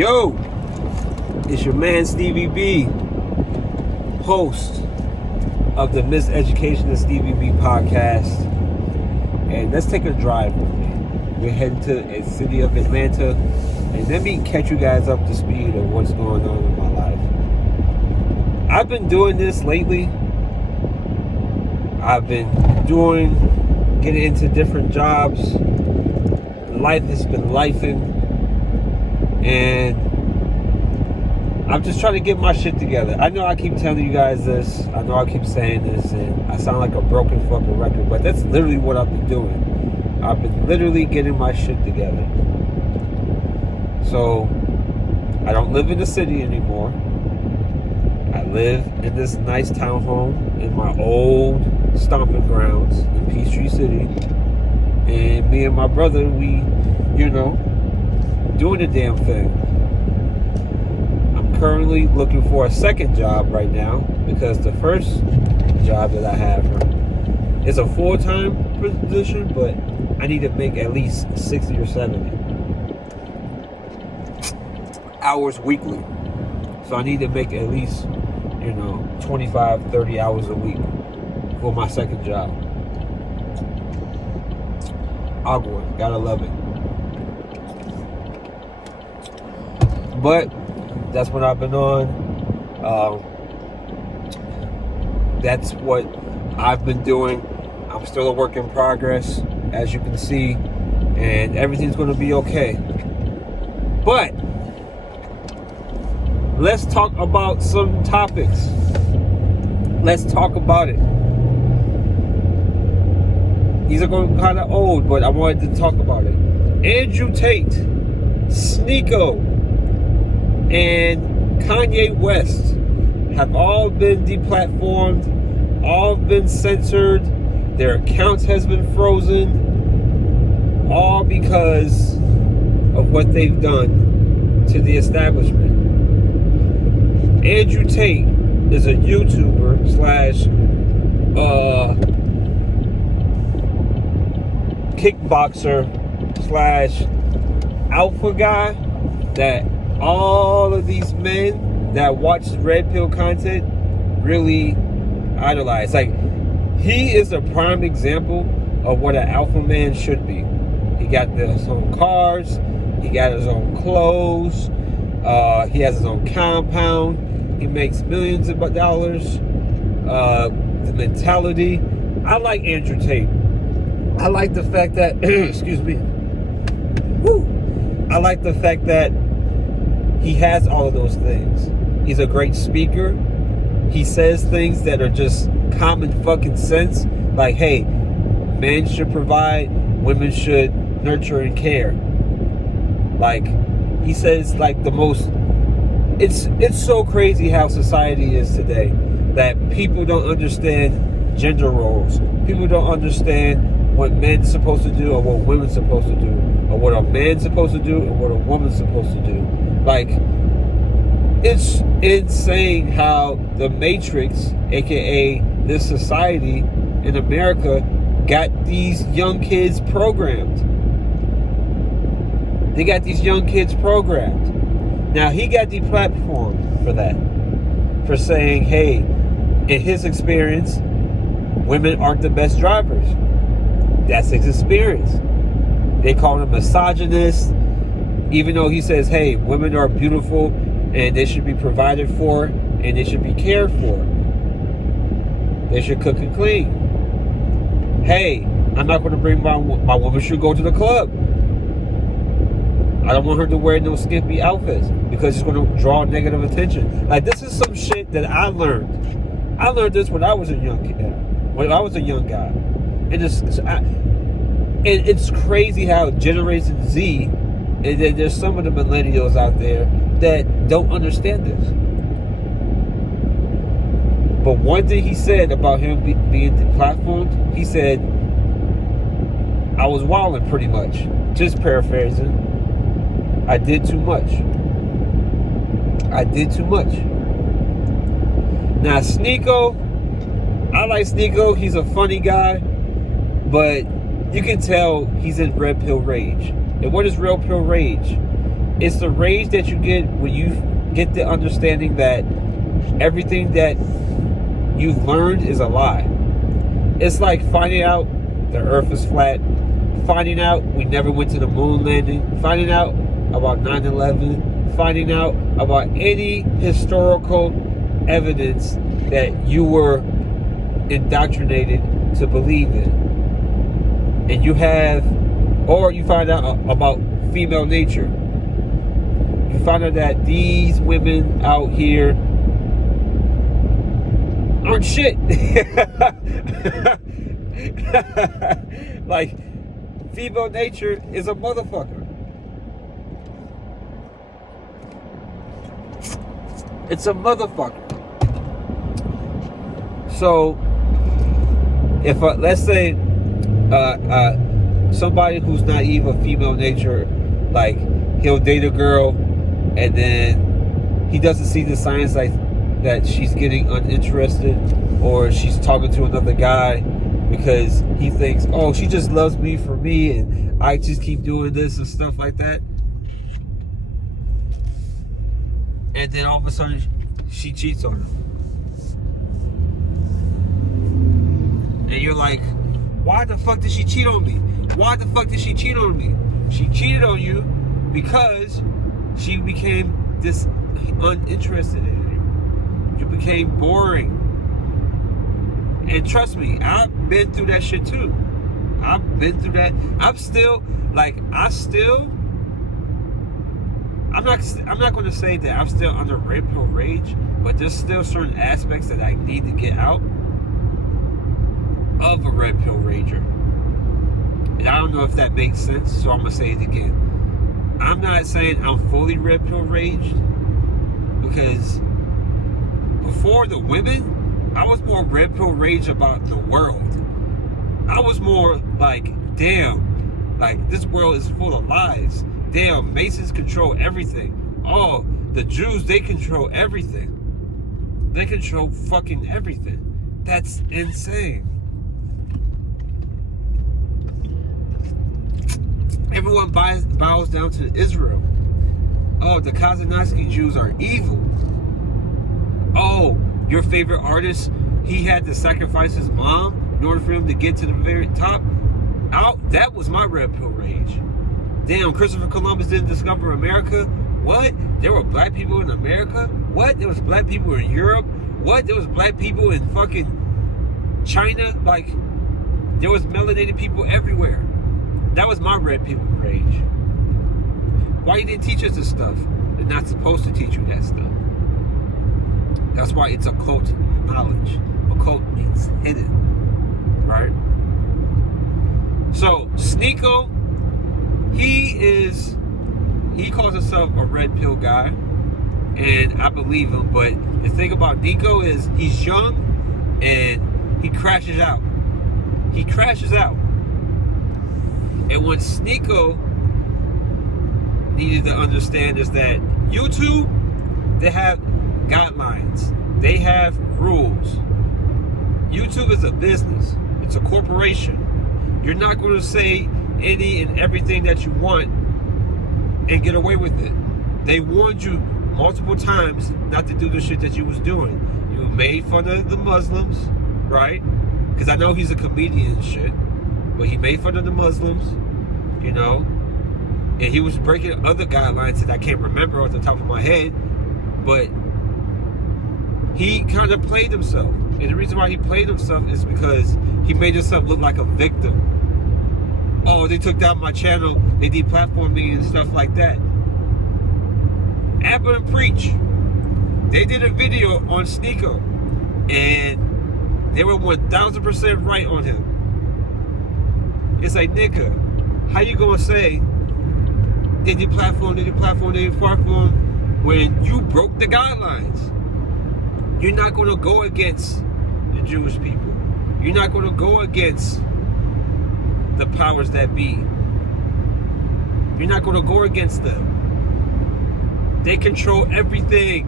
Yo, it's your man Stevie B, host of the Miseducation of Stevie B podcast. And let's take a drive with me. We're heading to the city of Atlanta, and let me catch you guys up to speed of what's going on in my life. I've been doing this lately. I've been getting into different jobs. Life has been lifing. And I'm just trying to get my shit together. I know I keep telling you guys this. I know I keep saying this, and I sound like a broken fucking record, but that's literally what I've been doing. I've been literally getting my shit together. So, I don't live in the city anymore. I live in this nice townhome in my old stomping grounds in Peachtree City. And me and my brother, we, doing the damn thing. I'm currently looking for a second job right now because the first job that I have is a full-time position, but I need to make at least 60 or 70 hours weekly. So I need to make at least, 25, 30 hours a week for my second job. Agua, gotta love it. But that's what I've been on. That's what I've been doing. I'm still a work in progress, as you can see, and everything's going to be okay. But let's talk about some topics. Let's talk about it. These are going kind of old, but I wanted to talk about it. Andrew Tate, Sneako, and Kanye West have all been deplatformed, all been censored, their accounts has been frozen, all because of what they've done to the establishment. Andrew Tate is a YouTuber slash kickboxer slash alpha guy that all of these men that watch red pill content really idolize. Like, he is a prime example of what an alpha man should be. He got his own cars, he got his own clothes, he has his own compound, he makes millions of dollars. The mentality. I like Andrew Tate. I like the fact that excuse me. I like the fact that he has all of those things. He's a great speaker. He says things that are just common fucking sense. Like, hey, men should provide, women should nurture and care. Like, he says like the most... It's so crazy how society is today. That people don't understand gender roles. People don't understand what men's supposed to do or what women's supposed to do. Or what a man's supposed to do and what a woman's supposed to do. Like, it's insane how the Matrix, aka this society in America, got these young kids programmed. They got these young kids programmed. Now, he got deplatformed for that. For saying, hey, in his experience, women aren't the best drivers. That's his experience. They call him misogynist. Even though he says, hey, women are beautiful and they should be provided for and they should be cared for. They should cook and clean. Hey, I'm not going to bring my woman should go to the club. I don't want her to wear no skimpy outfits because it's going to draw negative attention. Like, this is some shit that I learned. I learned this when I was a young kid, when I was a young guy. And it's crazy how Generation Z, and then there's some of the millennials out there that don't understand this. But one thing he said about him being deplatformed, he said, I was wilding pretty much. Just paraphrasing. I did too much. I did too much. Now, Sneako, I like Sneako. He's a funny guy. But you can tell he's in red pill rage. And what is red pill rage? It's the rage that you get when you get the understanding that everything that you've learned is a lie. It's like finding out the earth is flat, finding out we never went to the moon landing, finding out about 9/11, finding out about any historical evidence that you were indoctrinated to believe in. And you have, or you find out about female nature. You find out that these women out here aren't shit. Like, female nature is a motherfucker. It's a motherfucker. So, if let's say somebody who's naive of female nature, like he'll date a girl and then he doesn't see the signs like that she's getting uninterested or she's talking to another guy because he thinks, oh, she just loves me for me and I just keep doing this and stuff like that. And then all of a sudden she cheats on him. And you're like, why the fuck did she cheat on me? Why the fuck did she cheat on me? She cheated on you because she became uninterested in you. You became boring. And trust me, I've been through that shit too. I've been through that. I'm not going to say that I'm still under red pill rage, but there's still certain aspects that I need to get out of a red pill rager. And I don't know if that makes sense, so I'm going to say it again. I'm not saying I'm fully red pill raged, because before the women, I was more red pill rage about the world. I was more like, damn, like this world is full of lies. Damn, Masons control everything. Oh, the Jews, they control everything. They control fucking everything. That's insane. Everyone bows down to Israel. Oh, the Kazanowski Jews are evil. Oh, your favorite artist, he had to sacrifice his mom in order for him to get to the very top. That was my red pill rage. Damn, Christopher Columbus didn't discover America. What? There were black people in America? What? There was black people in Europe? What? There was black people in fucking China? Like, there was melanated people everywhere. That was my red pill rage. Why you didn't teach us this stuff? They're not supposed to teach you that stuff. That's why it's occult knowledge. Occult means hidden, right? So Sneako, he calls himself a red pill guy, and I believe him. But the thing about Nico is he's young and he crashes out. He crashes out. And what Sneako needed to understand is that YouTube, they have guidelines. They have rules. YouTube is a business. It's a corporation. You're not going to say any and everything that you want and get away with it. They warned you multiple times not to do the shit that you was doing. You made fun of the Muslims, right? Because I know he's a comedian and shit, but he made fun of the Muslims, you know, and he was breaking other guidelines that I can't remember off the top of my head, but he kind of played himself. And the reason why he played himself is because he made himself look like a victim. Oh, they took down my channel, they deplatformed me and stuff like that. Apple and Preach, they did a video on Sneako, and they were 1000% right on him. It's like, nigga, how you gonna say they deplatformed when you broke the guidelines? You're not gonna go against the Jewish people. You're not gonna go against the powers that be. You're not gonna go against them. They control everything.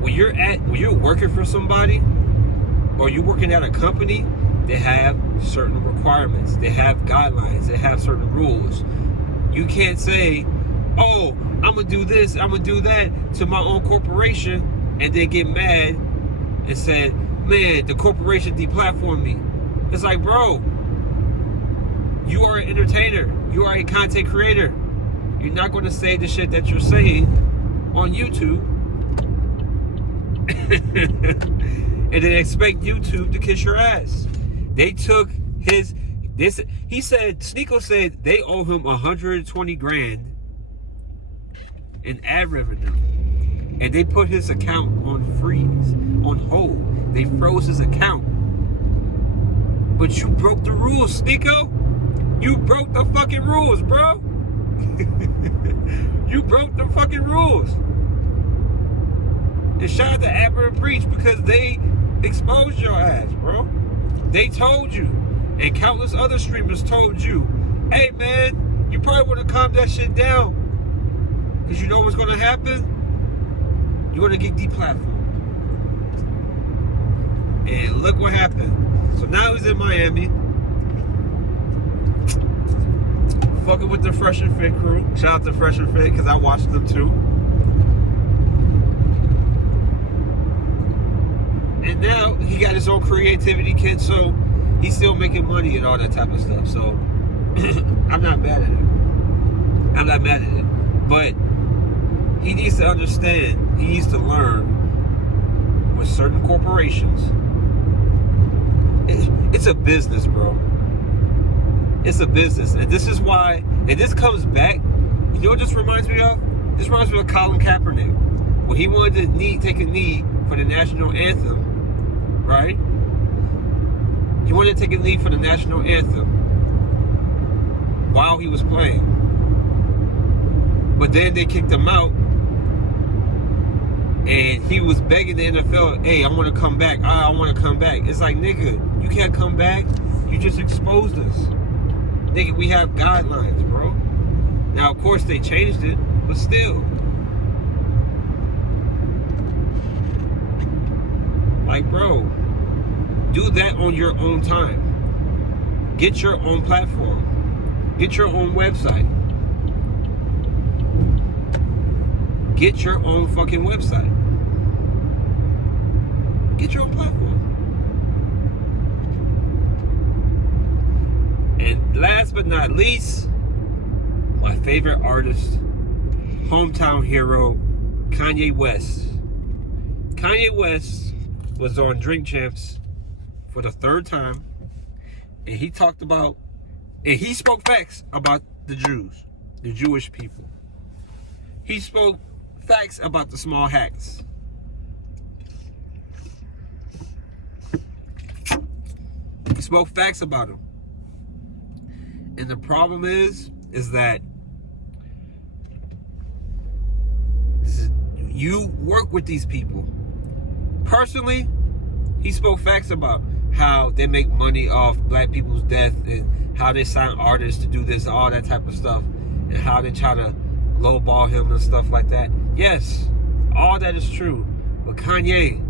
When you're working for somebody, or you're working at a company, they have certain requirements. They have guidelines. They have certain rules. You can't say, oh, I'm going to do this, I'm going to do that to my own corporation, and then get mad and say, man, the corporation deplatformed me. It's like, bro, you are an entertainer. You are a content creator. You're not going to say the shit that you're saying on YouTube and then expect YouTube to kiss your ass. They took he said, Sneako said they owe him 120 grand in ad revenue. And they put his account on freeze, on hold. They froze his account. But you broke the rules, Sneako. You broke the fucking rules, bro. You broke the fucking rules. And shout out to Amber and Preach because they exposed your ass, bro. They told you. And countless other streamers told you, hey man, you probably want to calm that shit down. Because you know what's going to happen? You're going to get deplatformed. And look what happened. So now he's in Miami. Fucking with the Fresh and Fit crew. Shout out to Fresh and Fit because I watched them too. And now he got his own creativity kit, so he's still making money and all that type of stuff. So I'm not mad at it. I'm not mad at it. But he needs to understand, he needs to learn with certain corporations. It's a business, bro. It's a business. And this is why, and this comes back, you know what this reminds me of? This reminds me of Colin Kaepernick. When he wanted to take a knee for the national anthem, right? He wanted to take a knee for the national anthem while he was playing. But then they kicked him out. And he was begging the NFL, hey, I want to come back. I want to come back. It's like, nigga, you can't come back. You just exposed us. Nigga, we have guidelines, bro. Now, of course, they changed it, but still. Like, bro, do that on your own time. Get your own platform. Get your own website. Get your own fucking website. Get your own platform. And last but not least, my favorite artist, hometown hero, Kanye West. Kanye West was on Drink Champs for the third time, and he talked about, and he spoke facts about the Jews, the Jewish people. He spoke facts about the small hats. He spoke facts about them. And the problem is that you work with these people. Personally, he spoke facts about how they make money off black people's death and how they sign artists to do this, all that type of stuff, and how they try to lowball him and stuff like that. Yes, all that is true. But Kanye,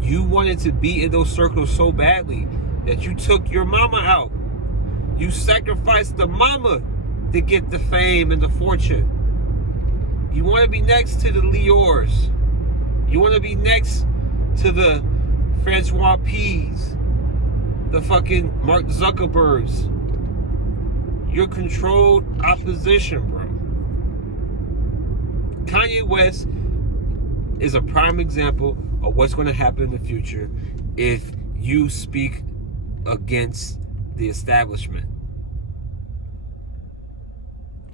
you wanted to be in those circles so badly that you took your mama out. You sacrificed the mama to get the fame and the fortune. You want to be next to the Leors. You want to be next to the Francois P's, the fucking Mark Zuckerbergs. You're controlled opposition, bro. Kanye West is a prime example of what's going to happen in the future if you speak against the establishment.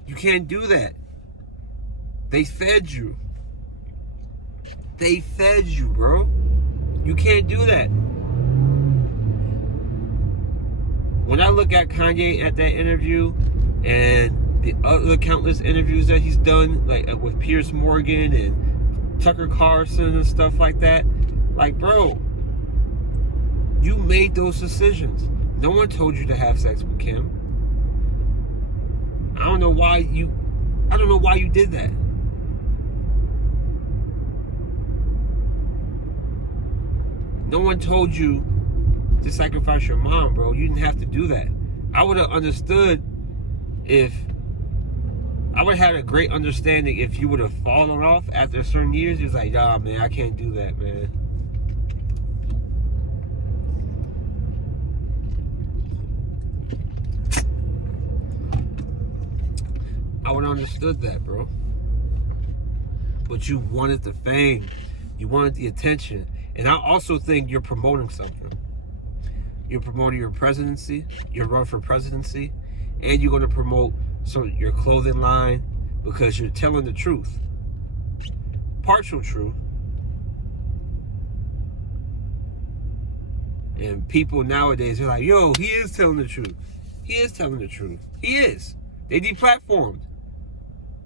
You can't do that. They fed you. They fed you, bro. You can't do that. When I look at Kanye at that interview and the other countless interviews that he's done, like with Piers Morgan and Tucker Carlson and stuff like that, like, bro, you made those decisions. No one told you to have sex with Kim. I don't know why you did that. No one told you to sacrifice your mom, bro. You didn't have to do that. I would have understood if... I would have had a great understanding if you would have fallen off after certain years. It's like, nah, man, I can't do that, man. I would have understood that, bro. But you wanted the fame. You wanted the attention. And I also think you're promoting something. You're promoting your presidency, your run for presidency, and you're going to promote your clothing line because you're telling the truth. Partial truth. And people nowadays are like, yo, he is telling the truth. He is telling the truth. He is. They deplatformed.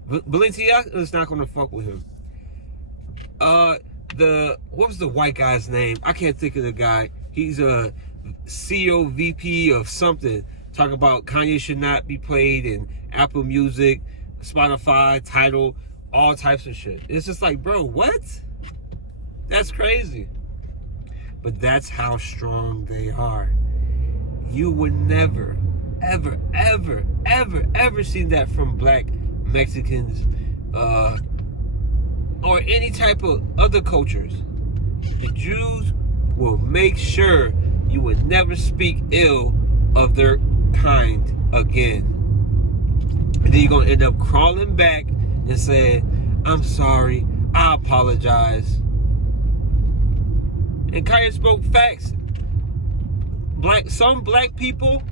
Balenciaga is not going to fuck with him. What was the white guy's name? I can't think of the guy. He's a CEO, VP of something. Talking about Kanye should not be played in Apple Music, Spotify, Tidal, all types of shit. It's just like, bro, what? That's crazy. But that's how strong they are. You would never, ever, ever, ever, ever see that from black Mexicans, or any type of other cultures. The Jews will make sure you would never speak ill of their kind again. And then you're going to end up crawling back and saying, I'm sorry, I apologize. And Kanye spoke facts. Some black people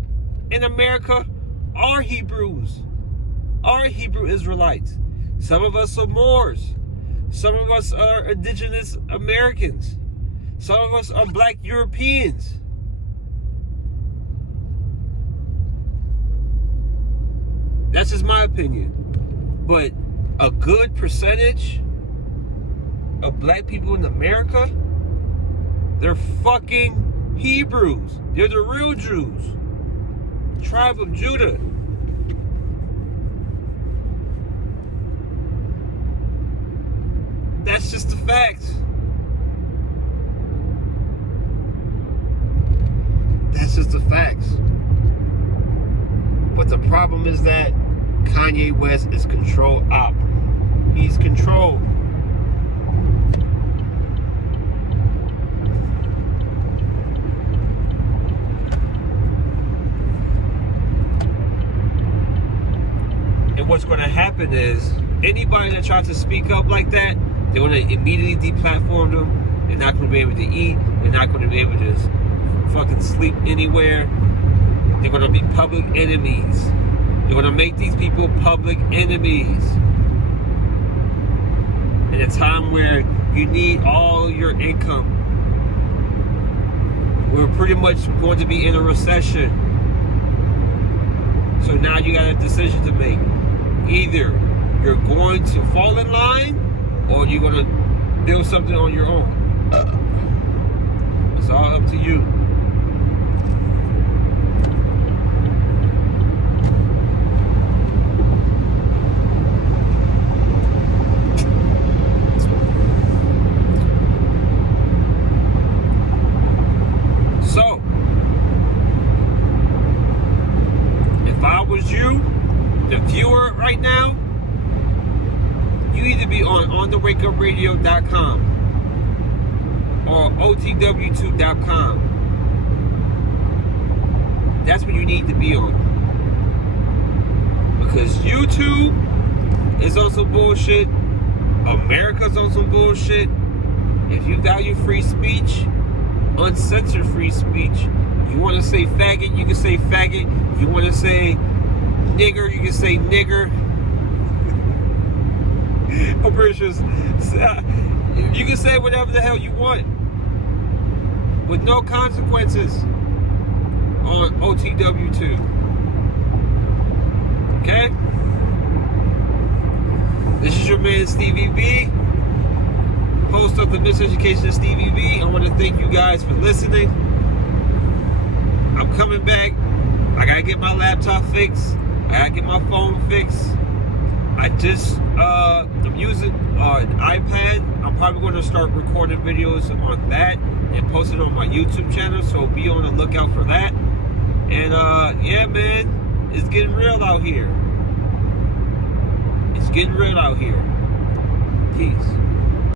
in America are Hebrews, are Hebrew Israelites. Some of us are Moors. Some of us are indigenous Americans. Some of us are black Europeans. That's just my opinion. But a good percentage of black people in America, they're fucking Hebrews. They're the real Jews. Tribe of Judah. That's just the facts. That's just the facts. But the problem is that Kanye West is control op. He's control. And what's going to happen is anybody that tries to speak up like that, they're going to immediately deplatform them. They're not going to be able to eat. They're not going to be able to fucking sleep anywhere. They're going to be public enemies. They're going to make these people public enemies. In a time where you need all your income. We're pretty much going to be in a recession. So now you got a decision to make. Either you're going to fall in line, or you're going to build something on your own. It's all up to you. So, if I was you, the viewer right now, you either be on onthewakeupradio.com or otw2.com. That's what you need to be on. Because YouTube is on some bullshit. America's on some bullshit. If you value free speech, uncensored free speech, you want to say faggot, you can say faggot. You want to say nigger, you can say nigger. I'm pretty sure you can say whatever the hell you want with no consequences on OTW2. Okay? This is your man Stevie B, host of the Miseducation of Stevie B. I want to thank you guys for listening. I'm coming back. I gotta get my laptop fixed. I gotta get my phone fixed. I'm using an iPad. I'm probably going to start recording videos on that and post it on my YouTube channel, so be on the lookout for that. And yeah, man, it's getting real out here. It's getting real out here. Peace.